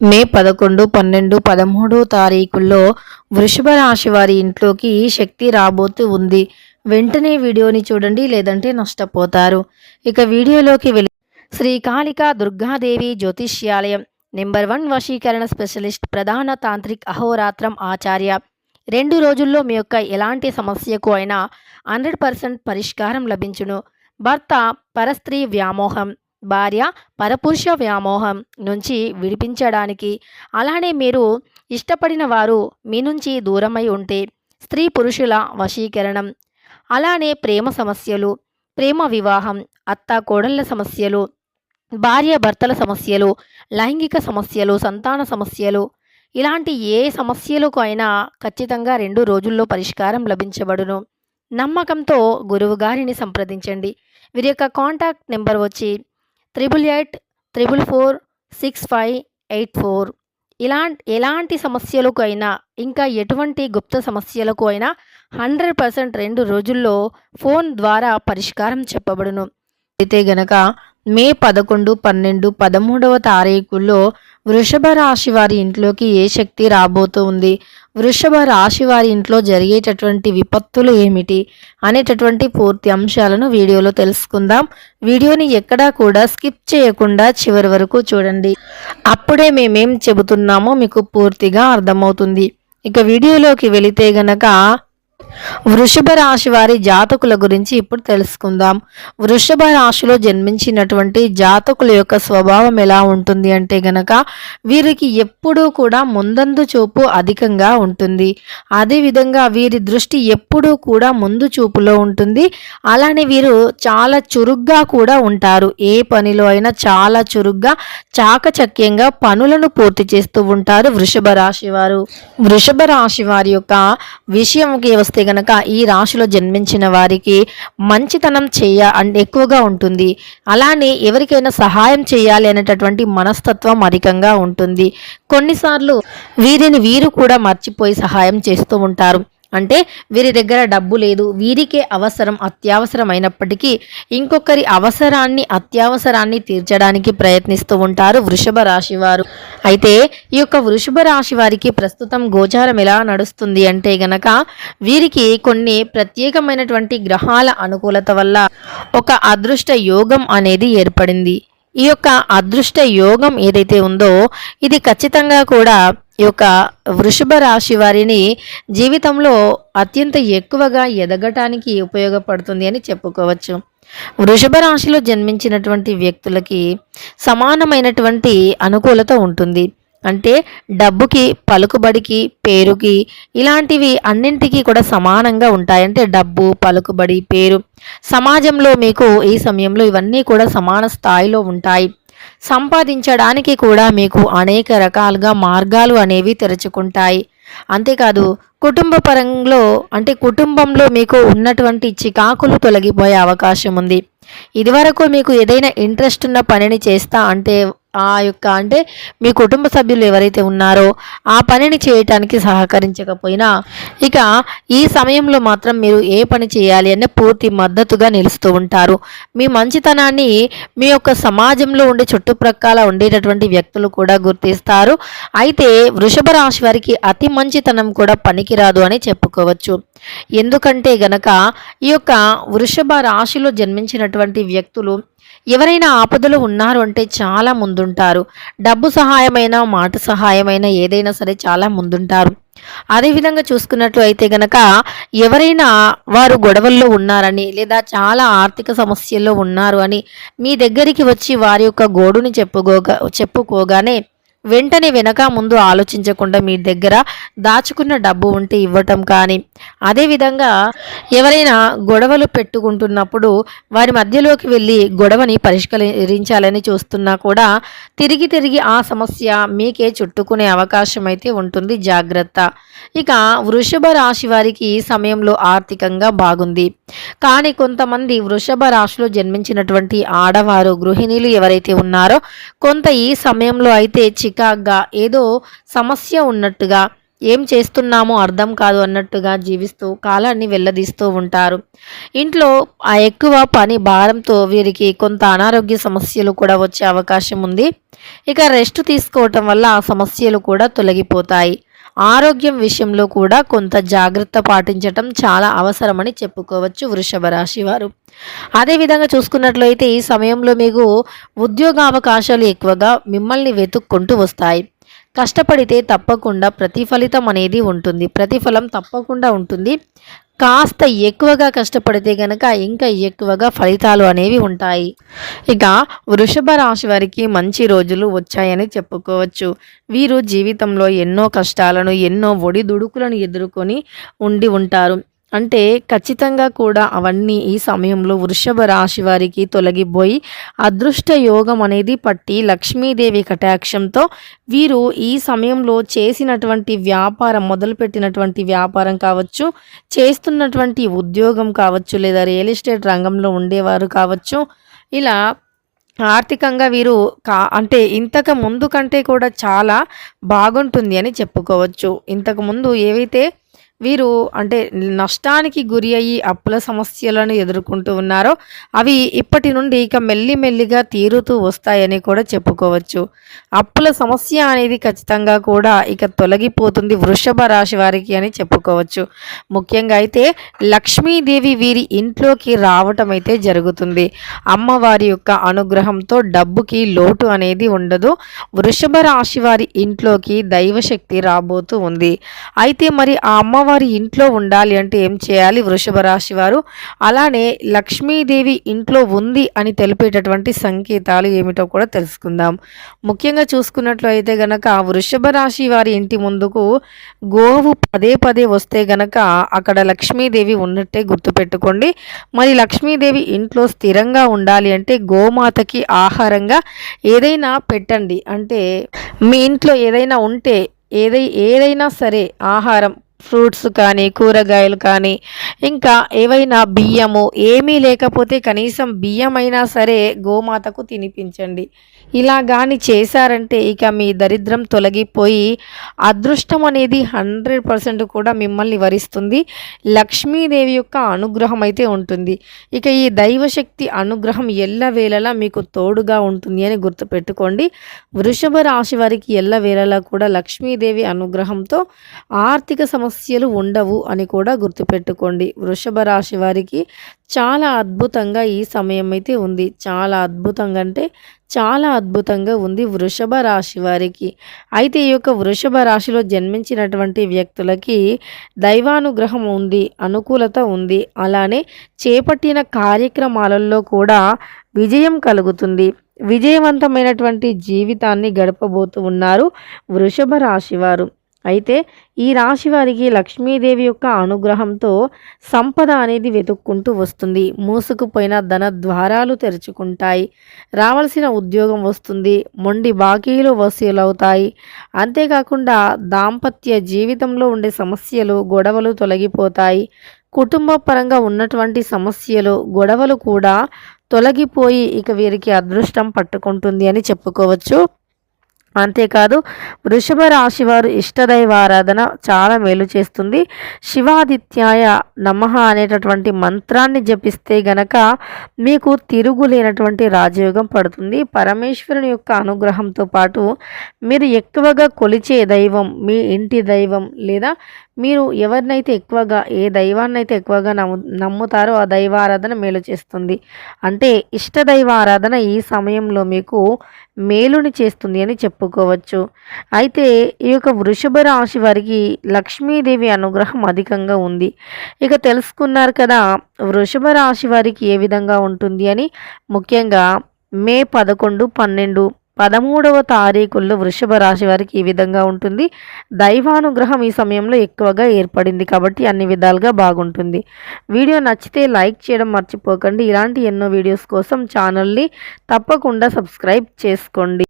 మే పదకొండు పన్నెండు పదమూడు తారీఖుల్లో వృషభ రాశి వారి ఇంట్లోకి శక్తి రాబోతూ ఉంది. వెంటనే వీడియోని చూడండి లేదంటే నష్టపోతారు. ఇక వీడియోలోకి వెళ్ళి శ్రీకాళిక దుర్గాదేవి జ్యోతిష్యాలయం నెంబర్ వన్ వశీకరణ స్పెషలిస్ట్ ప్రధాన తాంత్రిక్ అహోరాత్రం ఆచార్య. రెండు రోజుల్లో మీ యొక్క ఎలాంటి సమస్యకు అయినా హండ్రెడ్ పర్సెంట్ పరిష్కారం లభించును. భర్త పరస్త్రీ వ్యామోహం. భార్య పరపురుష వ్యామోహం నుంచి విడిపించడానికి. అలానే మీరు ఇష్టపడిన వారు మీ నుంచి దూరమై ఉంటే స్త్రీ పురుషుల వశీకరణం. అలానే ప్రేమ సమస్యలు ప్రేమ వివాహం అత్త కోడళ్ళ సమస్యలు భార్య భర్తల సమస్యలు లైంగిక సమస్యలు సంతాన సమస్యలు ఇలాంటి ఏ సమస్యలకు అయినా ఖచ్చితంగా రెండు రోజుల్లో పరిష్కారం లభించబడును. నమ్మకంతో గురువు గారిని సంప్రదించండి. వీరి యొక్క కాంటాక్ట్ నెంబర్ వచ్చి triple eight triple four six five eight four ఇలాంటి ఎలాంటి సమస్యలకు అయినా ఇంకా ఎటువంటి గుప్త సమస్యలకు అయినా హండ్రెడ్ పర్సెంట్ రెండు రోజుల్లో ఫోన్ ద్వారా పరిష్కారం చెప్పబడును. అయితే గనక మే పదకొండు పన్నెండు పదమూడవ తారీఖుల్లో వృషభ రాశి వారి ఇంట్లోకి ఏ శక్తి రాబోతూ ఉంది వృషభ రాశి వారి ఇంట్లో జరిగేటటువంటి విపత్తులు ఏమిటి అనేటటువంటి పూర్తి అంశాలను వీడియోలో తెలుసుకుందాం. వీడియోని ఎక్కడా కూడా స్కిప్ చేయకుండా చివరి వరకు చూడండి. అప్పుడే మేమేం చెబుతున్నామో మీకు పూర్తిగా అర్థమవుతుంది. ఇక వీడియోలోకి వెళితే గనక వృషభ రాశి వారి జాతకుల గురించి ఇప్పుడు తెలుసుకుందాం. వృషభ రాశిలో జన్మించినటువంటి జాతకుల యొక్క స్వభావం ఎలా ఉంటుంది అంటే గనక వీరికి ఎప్పుడూ కూడా ముందందు చూపు అధికంగా ఉంటుంది. అదేవిధంగా వీరి దృష్టి ఎప్పుడూ కూడా ముందు చూపులో ఉంటుంది. అలానే వీరు చాలా చురుగ్గా కూడా ఉంటారు. ఏ పనిలో అయినా చాలా చురుగ్గా చాకచక్యంగా పనులను పూర్తి చేస్తూ ఉంటారు వృషభ రాశి వారు. వృషభ రాశి వారి యొక్క విషయంకి వస్తే గనక ఈ రాశిలో జన్మించిన వారికి మంచితనం చేయ అండ్ ఎక్కువగా ఉంటుంది. అలానే ఎవరికైనా సహాయం చేయాలి అనేటటువంటి మనస్తత్వం అధికంగా ఉంటుంది. కొన్నిసార్లు వీరిని వీరు కూడా మర్చిపోయి సహాయం చేస్తూ ఉంటారు. అంటే వీరి దగ్గర డబ్బు లేదు వీరికే అవసరం అత్యవసరమైనప్పటికీ ఇంకొకరి అవసరాన్ని అత్యవసరాన్ని తీర్చడానికి ప్రయత్నిస్తూ ఉంటారు వృషభ రాశి వారు అయితే ఈ యొక్క వృషభ రాశి వారికి ప్రస్తుతం గోచారం ఎలా నడుస్తుంది అంటే గనక వీరికి కొన్ని ప్రత్యేకమైనటువంటి గ్రహాల అనుకూలత వల్ల ఒక అదృష్ట యోగం అనేది ఏర్పడింది. ఈ యొక్క అదృష్ట యోగం ఏదైతే ఉందో ఇది ఖచ్చితంగా కూడా ఈ యొక్క వృషభ రాశి వారిని జీవితంలో అత్యంత ఎక్కువగా ఎదగటానికి ఉపయోగపడుతుంది అని చెప్పుకోవచ్చు. వృషభ రాశిలో జన్మించినటువంటి వ్యక్తులకి సమానమైనటువంటి అనుకూలత ఉంటుంది. అంటే డబ్బుకి పలుకుబడికి పేరుకి ఇలాంటివి అన్నింటికీ కూడా సమానంగా ఉంటాయి. అంటే డబ్బు పలుకుబడి పేరు. సమాజంలో మీకు ఈ సమయంలో ఇవన్నీ కూడా సమాన స్థాయిలో ఉంటాయి. సంపాదించడానికి కూడా మీకు అనేక రకాలుగా మార్గాలు అనేవి తెరుచుకుంటాయి. అంతేకాదు కుటుంబ పరంలో అంటే కుటుంబంలో మీకు ఉన్నటువంటి చికాకులు తొలగిపోయే అవకాశం ఉంది. ఇదివరకు మీకు ఏదైనా ఇంట్రెస్ట్ ఉన్న పనిని చేస్తా అంటే ఆ యొక్క అంటే మీ కుటుంబ సభ్యులు ఎవరైతే ఉన్నారో ఆ పనిని చేయటానికి సహకరించకపోయినా ఇక ఈ సమయంలో మాత్రం మీరు ఏ పని చేయాలి అనే పూర్తి మద్దతుగా నిలుస్తూ ఉంటారు. మీ మంచితనాన్ని మీ యొక్క సమాజంలో ఉండే చుట్టుప్రక్కల ఉండేటటువంటి వ్యక్తులు కూడా గుర్తిస్తారు. అయితే వృషభ రాశి వారికి అతి మంచితనం కూడా పనికిరాదు అని చెప్పుకోవచ్చు. ఎందుకంటే గనక ఈ యొక్క వృషభ రాశిలో జన్మించినటువంటి వ్యక్తులు ఎవరైనా ఆపదలో ఉన్నారు అంటే చాలా ముందుంటారు. డబ్బు సహాయమైన మాట సహాయమైన ఏదైనా సరే చాలా ముందుంటారు. అదేవిధంగా చూసుకున్నట్లు అయితే గనక ఎవరైనా వారు గొడవల్లో ఉన్నారని లేదా చాలా ఆర్థిక సమస్యల్లో ఉన్నారు అని మీ దగ్గరికి వచ్చి వారి యొక్క గోడుని చెప్పుకోగా చెప్పుకోగానే వెంటనే వెనక ముందు ఆలోచించకుండా మీ దగ్గర దాచుకున్న డబ్బు ఉంటే ఇవ్వటం కానీ అదేవిధంగా ఎవరైనా గొడవలు పెట్టుకుంటున్నప్పుడు వారి మధ్యలోకి వెళ్ళి గొడవని పరిష్కరించాలని చూస్తున్నా కూడా తిరిగి తిరిగి ఆ సమస్య మీకే చుట్టుకునే అవకాశం అయితే ఉంటుంది. జాగ్రత్త. ఇక వృషభ రాశి వారికి ఈ సమయంలో ఆర్థికంగా బాగుంది. కానీ కొంతమంది వృషభ రాశిలో జన్మించినటువంటి ఆడవారు గృహిణీలు ఎవరైతే ఉన్నారో కొంత ఈ సమయంలో అయితే చిక్ చికాగ్గా ఏదో సమస్య ఉన్నట్టుగా ఏం చేస్తున్నామో అర్థం కాదు అన్నట్టుగా జీవిస్తూ కాలాన్ని వెళ్ళదీస్తూ ఉంటారు. ఇంట్లో ఆ ఎక్కువ పని భారంతో వీరికి కొంత అనారోగ్య సమస్యలు కూడా వచ్చే అవకాశం ఉంది. ఇక రెస్ట్ తీసుకోవటం వల్ల ఆ సమస్యలు కూడా తొలగిపోతాయి. ఆరోగ్యం విషయంలో కూడా కొంత జాగ్రత్త పాటించటం చాలా అవసరమని చెప్పుకోవచ్చు వృషభ రాశి వారు. అదేవిధంగా చూసుకున్నట్లయితే ఈ సమయంలో మీకు ఉద్యోగ అవకాశాలు ఎక్కువగా మిమ్మల్ని వెతుక్కుంటూ వస్తాయి. కష్టపడితే తప్పకుండా ప్రతిఫలితం అనేది ఉంటుంది. ప్రతిఫలం తప్పకుండా ఉంటుంది. కాస్త ఎక్కువగా కష్టపడితే గనక ఇంకా ఎక్కువగా ఫలితాలు అనేవి ఉంటాయి. ఇక వృషభ రాశి వారికి మంచి రోజులు వచ్చాయని చెప్పుకోవచ్చు. వీరు జీవితంలో ఎన్నో కష్టాలను ఎన్నో ఒడిదుడుకులను ఎదుర్కొని ఉండి ఉంటారు. అంటే ఖచ్చితంగా కూడా అవన్నీ ఈ సమయంలో వృషభ రాశి వారికి తొలగిపోయి అదృష్ట యోగం అనేది పట్టి లక్ష్మీదేవి కటాక్షంతో వీరు ఈ సమయంలో చేసినటువంటి వ్యాపారం మొదలుపెట్టినటువంటి వ్యాపారం కావచ్చు చేస్తున్నటువంటి ఉద్యోగం కావచ్చు లేదా రియల్ ఎస్టేట్ రంగంలో ఉండేవారు కావచ్చు ఇలా ఆర్థికంగా వీరు కా అంటే ఇంతకు ముందు కంటే కూడా చాలా బాగుంటుంది అని చెప్పుకోవచ్చు. ఇంతకు ముందు ఏవైతే వీరు అంటే నష్టానికి గురి అయ్యి అప్పుల సమస్యలను ఎదుర్కొంటూ ఉన్నారో అవి ఇప్పటి నుండి ఇక మెల్లిమెల్లిగా తీరుతూ వస్తాయని కూడా చెప్పుకోవచ్చు. అప్పుల సమస్య అనేది ఖచ్చితంగా కూడా ఇక తొలగిపోతుంది వృషభ రాశి వారికి అని చెప్పుకోవచ్చు. ముఖ్యంగా అయితే లక్ష్మీదేవి వీరి ఇంట్లోకి రావటం అయితే జరుగుతుంది. అమ్మవారి యొక్క అనుగ్రహంతో డబ్బుకి లోటు అనేది ఉండదు. వృషభ రాశి వారి ఇంట్లోకి దైవశక్తి రాబోతూ ఉంది. అయితే మరి ఆ అమ్మ అమ్మవారి ఇంట్లో ఉండాలి అంటే ఏం చేయాలి? వృషభ రాశి వారు. అలానే లక్ష్మీదేవి ఇంట్లో ఉంది అని తెలిపేటటువంటి సంకేతాలు ఏమిటో కూడా తెలుసుకుందాం. ముఖ్యంగా చూసుకున్నట్లు అయితే గనక వృషభ రాశి వారి ఇంటి ముందుకు గోవు పదే పదే వస్తే గనక అక్కడ లక్ష్మీదేవి ఉన్నట్టే గుర్తుపెట్టుకోండి. మరి లక్ష్మీదేవి ఇంట్లో స్థిరంగా ఉండాలి అంటే గోమాతకి ఆహారంగా ఏదైనా పెట్టండి. అంటే మీ ఇంట్లో ఏదైనా ఉంటే ఏదై ఏదైనా సరే ఆహారం ఫ్రూట్స్ కానీ కూరగాయలు కానీ ఇంకా ఏవైనా బియ్యము ఏమీ లేకపోతే కనీసం బియ్యం అయినా సరే గోమాతకు తినిపించండి. ఇలా కానీ చేశారంటే ఇక మీ దరిద్రం తొలగిపోయి అదృష్టం అనేది హండ్రెడ్ పర్సెంట్ కూడా మిమ్మల్ని వరిస్తుంది. లక్ష్మీదేవి యొక్క అనుగ్రహం అయితే ఉంటుంది. ఇక ఈ దైవశక్తి అనుగ్రహం ఎల్లవేళలా మీకు తోడుగా ఉంటుంది అని గుర్తుపెట్టుకోండి. వృషభ రాశి వారికి ఎల్లవేళలా కూడా లక్ష్మీదేవి అనుగ్రహంతో ఆర్థిక సమస్యలు ఉండవు అని కూడా గుర్తుపెట్టుకోండి. వృషభ రాశి వారికి చాలా అద్భుతంగా ఈ సమయం అయితే ఉంది. చాలా అద్భుతంగా అంటే చాలా అద్భుతంగా ఉంది వృషభ రాశి వారికి. అయితే ఈ యొక్క వృషభ రాశిలో జన్మించినటువంటి వ్యక్తులకి దైవానుగ్రహం ఉంది అనుకూలత ఉంది. అలానే చేపట్టిన కార్యక్రమాలలో కూడా విజయం కలుగుతుంది. విజయవంతమైనటువంటి జీవితాన్ని గడపబోతూ ఉన్నారు వృషభ రాశివారు అయితే ఈ రాశి వారికి లక్ష్మీదేవి యొక్క అనుగ్రహంతో సంపద అనేది వెతుక్కుంటూ వస్తుంది. మూసుకుపోయిన ధన ద్వారాలు తెరుచుకుంటాయి. రావాల్సిన ఉద్యోగం వస్తుంది. మొండి బాకీలు వసూలవుతాయి. అంతేకాకుండా దాంపత్య జీవితంలో ఉండే సమస్యలు గొడవలు తొలగిపోతాయి. కుటుంబ పరంగా ఉన్నటువంటి సమస్యలు గొడవలు కూడా తొలగిపోయి ఇక వీరికి అదృష్టం పట్టుకుంటుంది అని చెప్పుకోవచ్చు. అంతేకాదు వృషభ రాశి వారు ఇష్టదైవారాధన చాలా మేలు చేస్తుంది. శివాదిత్యాయ నమః అనేటటువంటి మంత్రాన్ని జపిస్తే గనక మీకు తిరుగులేనటువంటి రాజయోగం పడుతుంది. పరమేశ్వరుని యొక్క అనుగ్రహంతో పాటు మీరు ఎక్కువగా కొలిచే దైవం మీ ఇంటి దైవం లేదా మీరు ఎవరినైతే ఎక్కువగా ఏ దైవాన్ని అయితే ఎక్కువగా నమ్ము నమ్ముతారో ఆ దైవారాధన మేలు చేస్తుంది. అంటే ఇష్ట దైవారాధన ఈ సమయంలో మీకు మేలుని చేస్తుంది అని చెప్పుకోవచ్చు. అయితే ఈ యొక్క వృషభ రాశి వారికి లక్ష్మీదేవి అనుగ్రహం అధికంగా ఉంది. ఇక తెలుసుకున్నారు కదా వృషభ రాశి వారికి ఏ విధంగా ఉంటుంది అని? ముఖ్యంగా మే పదకొండు పన్నెండు పదమూడవ తారీఖుల్లో వృషభ రాశి వారికి ఈ విధంగా ఉంటుంది. దైవానుగ్రహం ఈ సమయంలో ఎక్కువగా ఏర్పడింది కాబట్టి అన్ని విధాలుగా బాగుంటుంది. వీడియో నచ్చితే లైక్ చేయడం మర్చిపోకండి. ఇలాంటి ఎన్నో వీడియోస్ కోసం ఛానల్ని తప్పకుండా సబ్స్క్రైబ్ చేసుకోండి.